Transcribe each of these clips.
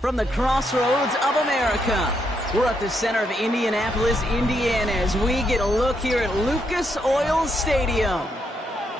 From the crossroads of America, we're at the center of Indianapolis, Indiana, as we get a look here at Lucas Oil Stadium.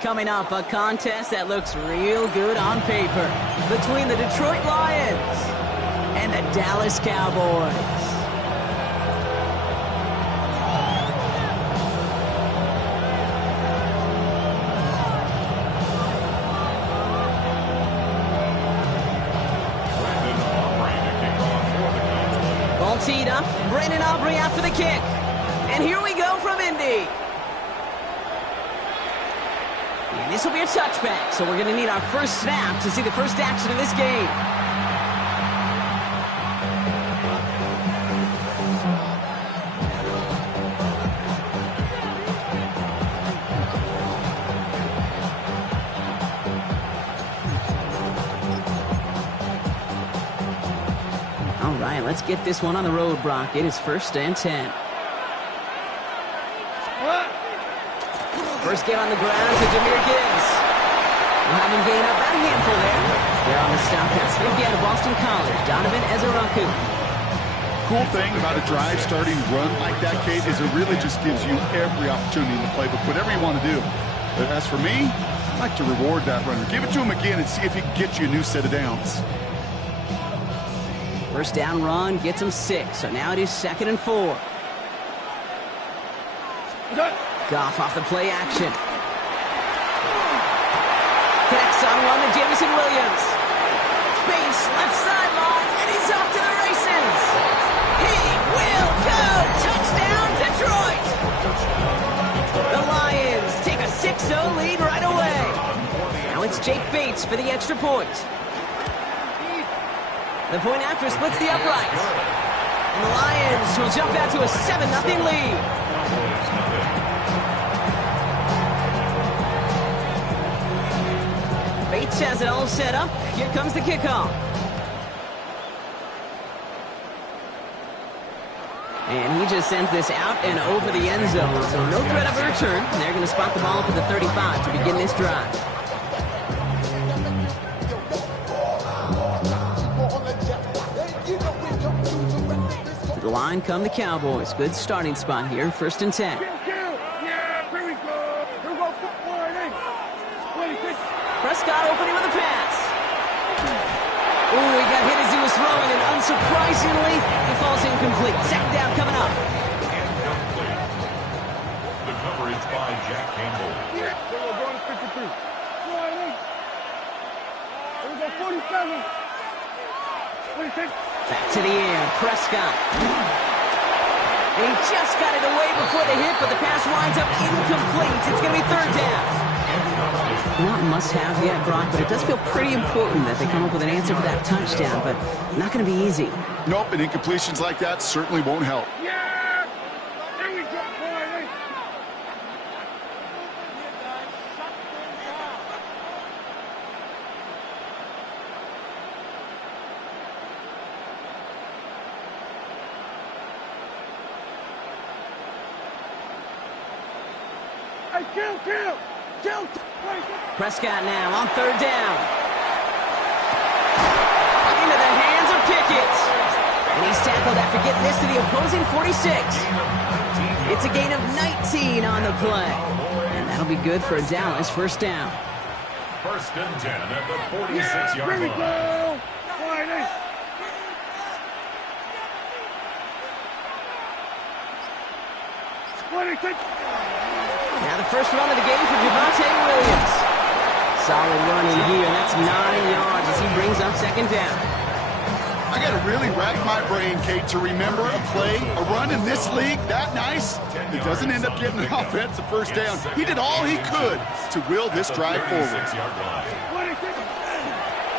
Coming up, a contest that looks real good on paper between the Detroit Lions and the Dallas Cowboys. Teed up, Brandon Aubrey out for the kick. And here we go from Indy. And this will be a touchback, so we're going to need our first snap to see the first action of this game. Let's get this one on the road, Brock. It is 1st and 10. First game on the ground to Jahmyr Gibbs. We'll have him gain up about a handful there. They're on the stop pass again to Boston College. Donovan Ezeraku. Cool thing about a drive starting run like that, Kate, is it really just gives you every opportunity in the playbook, whatever you want to do. But as for me, I like to reward that runner. Give it to him again and see if he can get you a new set of downs. First down run gets him 6, so now it is 2nd and 4. Goff off the play action. Connects on one to Jameson Williams. Space, left sideline, and he's off to the races. He will go. Touchdown, Detroit. The Lions take a 6-0 lead right away. Now it's Jake Bates for the extra point. The point after splits the uprights. And the Lions will jump out to a 7-0 lead. Bates has it all set up. Here comes the kickoff. And he just sends this out and over the end zone. So no threat of a return. They're going to spot the ball up at the 35 to begin this drive. The line come the Cowboys. Good starting spot here. 1st and 10. Prescott opening with a pass. Ooh, he got hit as he was throwing, and unsurprisingly, he falls incomplete. 2nd down coming up. The coverage by Jack Campbell. Back to the air, Prescott. And he just got it away before the hit, but the pass winds up incomplete. It's going to be 3rd down. Not must-have yet, Brock, but it does feel pretty important that they come up with an answer for that touchdown, but not going to be easy. Nope, and incompletions like that certainly won't help. Prescott now on 3rd down. Into the hands of Pickett. And he's tackled after getting this to the opposing 46. It's a gain of 19 on the play. And that'll be good for a Dallas 1st down. 1st and 10 at the 46-yard line. Now the first run of the game for Javonte Williams. Solid run in here. That's 9 yards as he brings up 2nd down. I got to really rack my brain, Kate, to remember a play, a run in this league that nice. It doesn't end up getting an offensive 1st down. He did all he could to will this drive forward.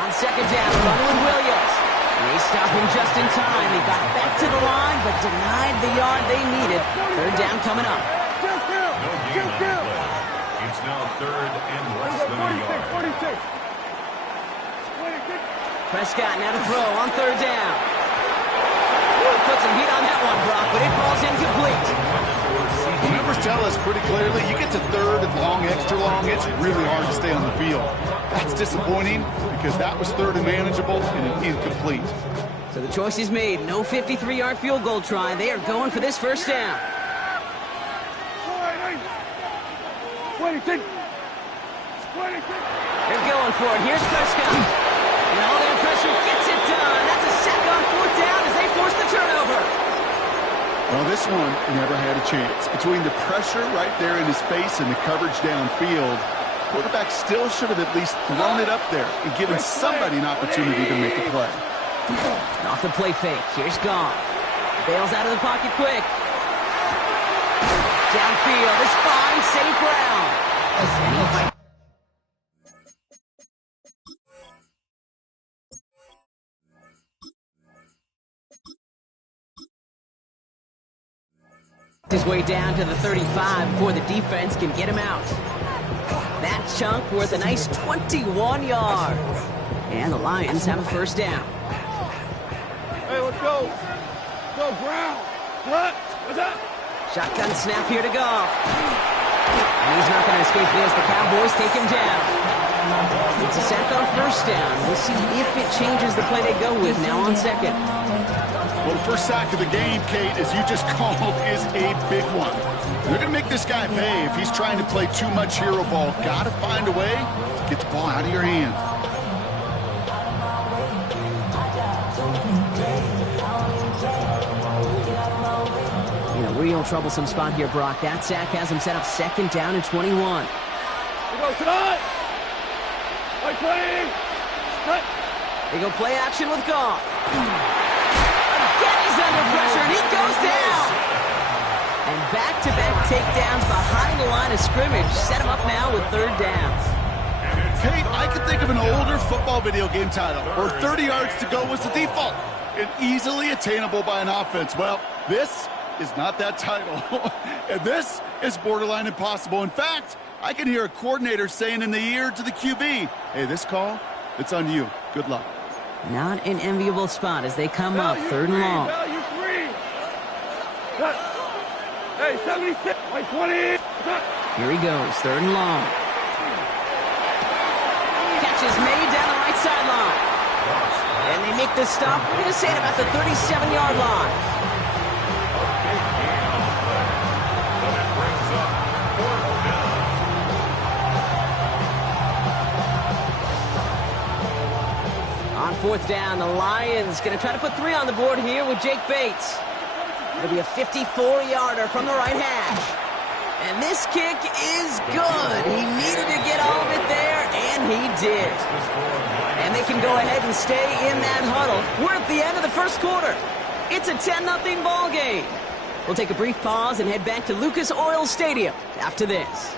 On 2nd down, run with Williams. And they stop him just in time. They got back to the line, but denied the yard they needed. 3rd down coming up. It's now 3rd and less than a yard. Prescott now to throw on 3rd down. Put some heat on that one, Brock, but it falls incomplete. The numbers tell us pretty clearly, you get to 3rd and long, extra long, it's really hard to stay on the field. That's disappointing because that was 3rd and manageable and an incomplete. So the choice is made. No 53-yard field goal try. They are going for this first down. They're going for it. Here's Prescott. And all that pressure gets it done. That's a sack on fourth down as they force the turnover. Well, this one never had a chance. Between the pressure right there in his face and the coverage downfield, quarterback still should have at least thrown it up there and given somebody an opportunity to make a play. Off the play fake. Here's Goff. Bails out of the pocket quick. Downfield. This finds St. Brown. His way down to the 35 before the defense can get him out. That chunk worth a nice 21 yards. And the Lions have a first down. Hey, let's go. Go, Brown. What? What's up? Shotgun snap here to Goff. And he's not going to escape this. The Cowboys take him down. It's a sack on first down. We'll see if it changes the play they go with now on second. Well, the first sack of the game, Kate, as you just called, is a big one. They're going to make this guy pay if he's trying to play too much hero ball. Got to find a way to get the ball out of your hand. In a real troublesome spot here, Brock. That sack has him set up second down and 21. We go tonight. Play 20. Cut. They go play action with Goff. Again, he's under pressure, and he goes down. And back-to-back takedowns behind the line of scrimmage. Set him up now with third down. Kate, I could think of an older football video game title where 30 yards to go was the default and easily attainable by an offense. Well, this is not that title. And this is borderline impossible. In fact, I can hear a coordinator saying in the ear to the QB, hey, this call, it's on you. Good luck. Not an enviable spot as they come up third and long. Value three. Cut. Hey, 76. Play 20. Cut. Here he goes, third and long. Catch is made down the right sideline. And they make the stop, we're going to say at about the 37-yard line. On fourth down, the Lions going to try to put 3 on the board here with Jake Bates. It'll be a 54-yarder from the right hash. And this kick is good. He needed to get all of it there, and he did. And they can go ahead and stay in that huddle. We're at the end of the first quarter. It's a 10-0 ball game. We'll take a brief pause and head back to Lucas Oil Stadium after this.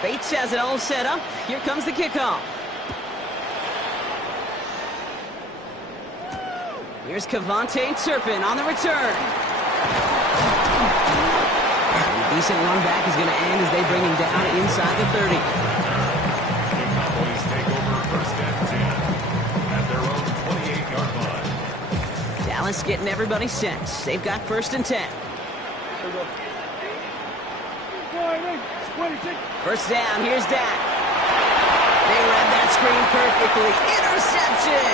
Bates has it all set up. Here comes the kickoff. Here's Kevontae Turpin on the return. A decent run back is going to end as they bring him down inside the 30. Cowboys take over first and 10 at their own 28-yard line. Dallas getting everybody set. They've got first and 10. First down, here's Dak. They read that screen perfectly. Interception!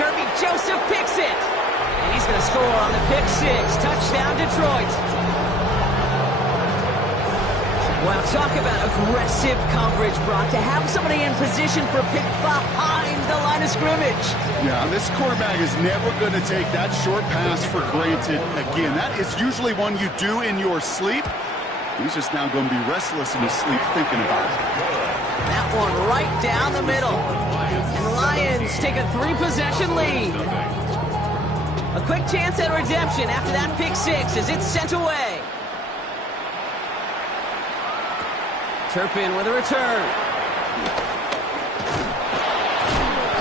Kirby Joseph picks it. And he's going to score on the pick six. Touchdown, Detroit. Well, talk about aggressive coverage, Brock. To have somebody in position for a pick behind the line of scrimmage. Yeah, this quarterback is never going to take that short pass for granted again. That is usually one you do in your sleep. He's just now going to be restless in his sleep thinking about it. That one right down the middle. And the Lions take a 3-possession lead. A quick chance at redemption after that pick six as it's sent away. Turpin with a return.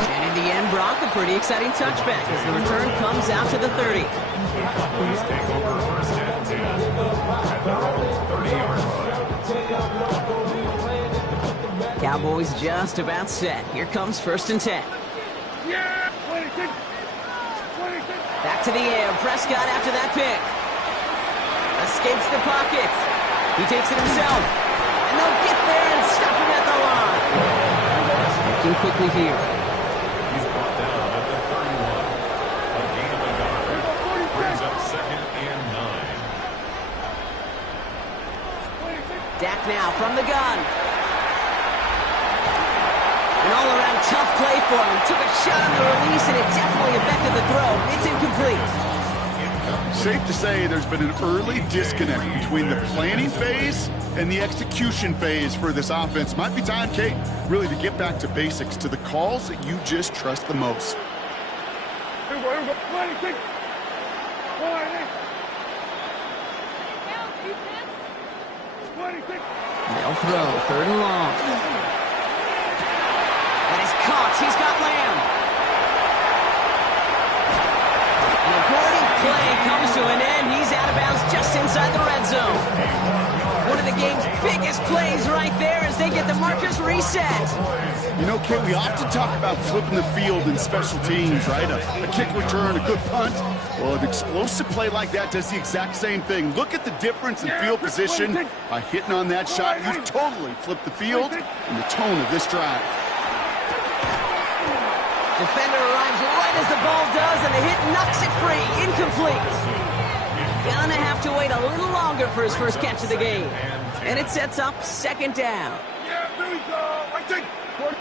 And in the end, Brock, a pretty exciting touchback as the return comes out to the 30. Cowboys take over first and 10 at their own 30-yard line. Cowboys just about set. Here comes 1st and 10. Yeah! 26! 26! Back to the air. Prescott after that pick. Escapes the pocket. He takes it himself. And they'll get there and stop him at the line. Looking quickly here. He's brought down at the 31. A gain of a yard. Brings up 2nd and 9. Dak now from the gun. An all-around tough play for him. He took a shot on the release, and it definitely affected the throw. It's incomplete. Safe to say there's been an early disconnect between the planning phase and the execution phase for this offense. Might be time, Kate, really to get back to basics, to the calls that you just trust the most. Here we go. 26! 26! They'll throw. 3rd and long. And he's caught. He's got Lamb. And the Gordy play comes to an end. He's out of bounds just inside the red zone. One of the game's biggest plays right there as they get the markers reset. You know, Kate, we often talk about flipping the field in special teams, right? A kick return, a good punt. Well, an explosive play like that does the exact same thing. Look at the difference in field position. By hitting on that shot, you've totally flipped the field and the tone of this drive. Defender arrives right as the ball does, and the hit knocks it free. Incomplete. Gonna have to wait a little longer for his first catch of the game. And it sets up 2nd down. Yeah, there we go! 26! 26!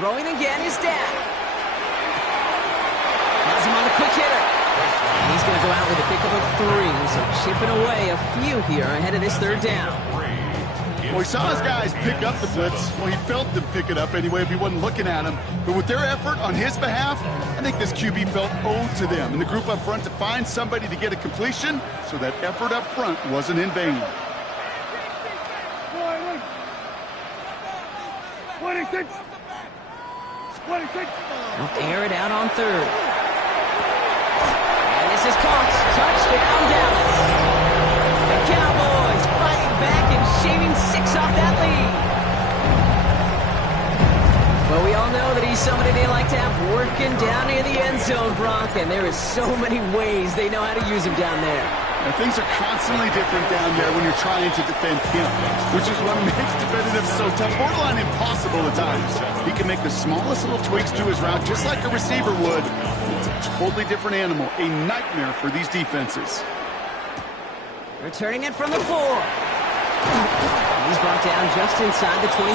Throwing again is Dak. Has him on the quick hitter. He's going to go out with a pickup of 3, so chipping away a few here ahead of this 3rd down. Well, he saw his guys pick up the blitz. Well, he felt them pick it up anyway if he wasn't looking at him. But with their effort on his behalf, I think this QB felt owed to them and the group up front to find somebody to get a completion, so that effort up front wasn't in vain. 26! 26! They'll air it out on 3rd. And this is caught. Touchdown, Dallas. The Cowboys fighting back and shaving 6 off that lead. Well, we all know that he's somebody they like to have working down near the end zone, Brock, and there is so many ways they know how to use him down there. And things are constantly different down there when you're trying to defend him, which is what makes defending him so tough, borderline impossible at times. He can make the smallest little tweaks to his route just like a receiver would. It's a totally different animal, a nightmare for these defenses. Returning it from the 4. He's brought down just inside the 25.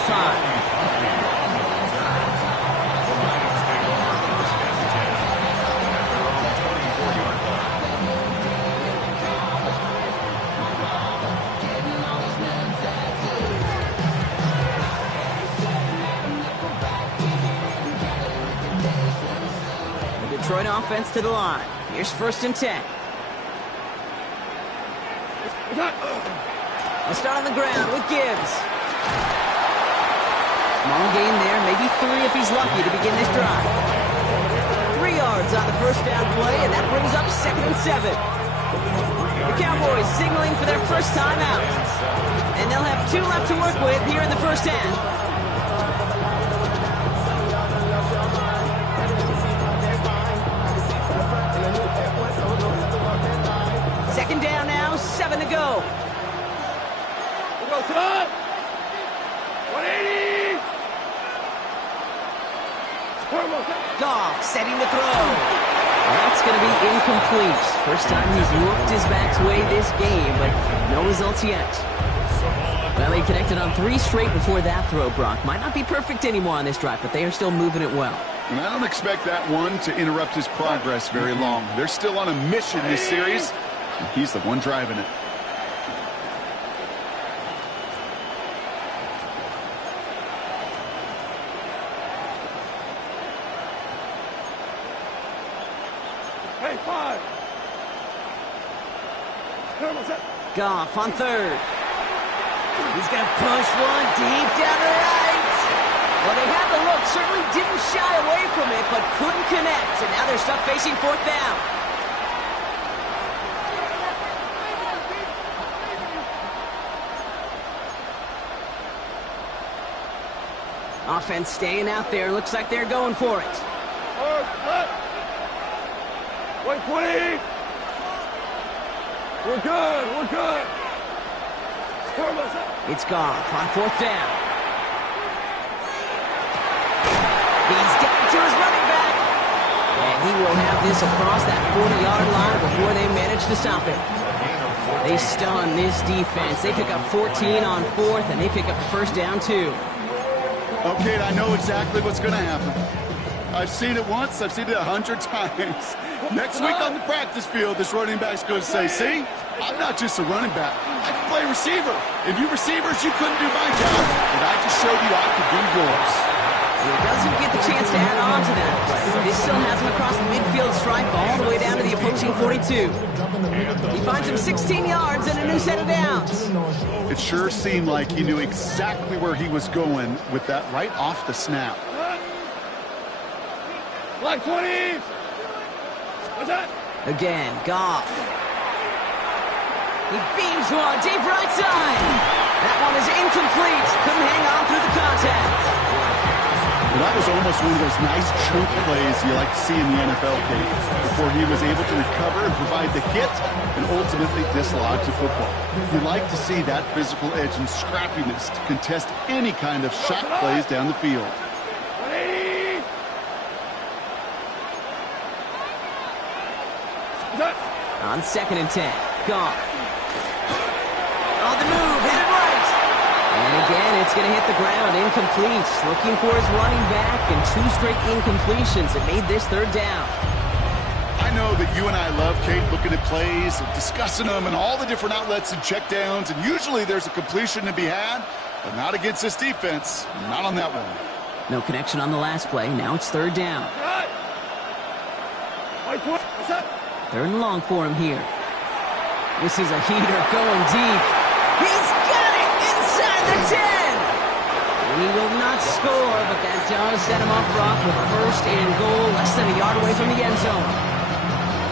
Detroit offense to the line. Here's 1st and 10. We'll start on the ground with Gibbs. Small gain there, maybe 3 if he's lucky to begin this drive. 3 yards on the 1st down play, and that brings up 2nd and 7. The Cowboys signaling for their first time out. And they'll have 2 left to work with here in the 1st half. 2nd down now, 7 to go. We'll go top. 180. Goff setting the throw. That's going to be incomplete. First time he's looked his back's way this game, but no results yet. Well, he connected on 3 straight before that throw, Brock. Might not be perfect anymore on this drive, but they are still moving it well. And I don't expect that one to interrupt his progress very long. They're still on a mission this series, and he's the one driving it. Hey, 5. Goff on 3rd. He's going to push one deep down the right. Well, they had the look, certainly didn't shy away from it, but couldn't connect. And now they're stuck facing 4th down. Offense staying out there. Looks like they're going for it. Wait, 20. We're good. We're good. It's Goff on 4th down. He's got to his running back. And he will have this across that 40-yard line before they manage to stop it. They stun this defense. They pick up 14 on 4th, and they pick up the first down, too. Okay, I know exactly what's going to happen. I've seen it once. I've seen it 100 times. Next week on the practice field, this running back's going to say, see, I'm not just a running back. I can play receiver. And you receivers, you couldn't do my job, but I just showed you I could do yours. He doesn't get the chance to add on to that play. He still has him across the midfield stripe all the way down to the opposing 42. He finds him 16 yards and a new set of downs. It sure seemed like he knew exactly where he was going with that right off the snap. Like 20. What's that? Again, Goff. He beams one deep right side. That one is incomplete. Couldn't hang on through the contact. Well, that was almost one of those nice chunk plays you like to see in the NFL game before he was able to recover and provide the hit and ultimately dislodge the football. You like to see that physical edge and scrappiness to contest any kind of shot plays down the field. On 2nd and 10, Goff. On the move, headed right. And again, it's going to hit the ground, incomplete. Looking for his running back, and 2 straight incompletions that made this 3rd down. I know that you and I love, Kate, looking at plays and discussing them and all the different outlets and checkdowns, and usually there's a completion to be had, but not against this defense. Not on that one. No connection on the last play. Now it's 3rd down. What's that? 3rd and long for him here. This is a heater going deep. He's got it inside the 10. And he will not score, but that does set him up, Brock, with 1st and goal, less than a yard away from the end zone.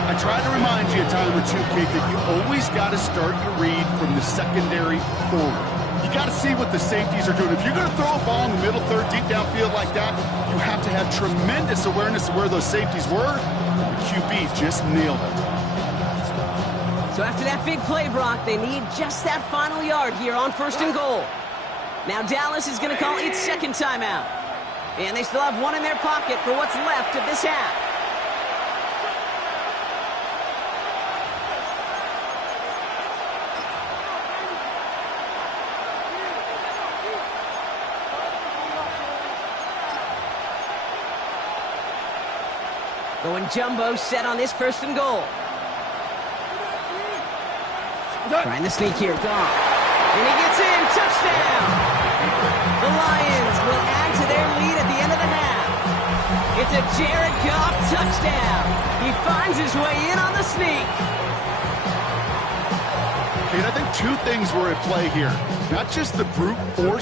I try to remind you a time or two, Kate, that you always got to start your read from the secondary forward. You got to see what the safeties are doing. If you're going to throw a ball in the middle third, deep downfield like that, you have to have tremendous awareness of where those safeties were. The QB just nailed it. So after that big play, Brock, they need just that final yard here on 1st and goal. Now Dallas is going to call its 2nd timeout. And they still have 1 in their pocket for what's left of this half. Going jumbo set on this 1st and goal. Trying to sneak here, Goff. And he gets in, touchdown! The Lions will add to their lead at the end of the half. It's a Jared Goff touchdown. He finds his way in on the sneak. Kate, I think 2 things were at play here. Not just the brute force